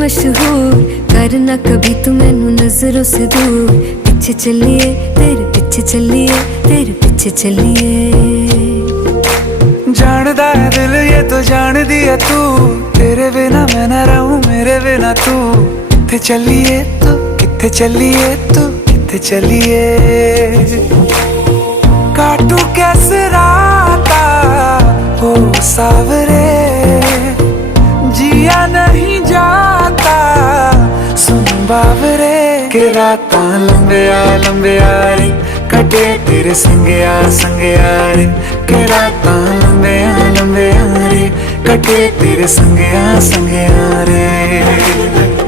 मशहूर, करना कभी तू मैनू नजरों से दूर। पीछे चलिए तेरे पीछे चलिए, तेरे पीछे चलिए। जानदा है दिल ये तो जान दिया तू, तेरे बिना मैं ना रहूं मेरे बिना तू। किथे चलिए तू, किथे चलिए तू, किथे चलिए। काटू कैसे राता हो सावरे, जिया नहीं जाता सुन बावरे। के रातां लंबिया लंबिया रे, कटे तेरे संगया संगया रे। के रातां लंबिया लंबिया रे, कटे तेरे संगया संगया रे।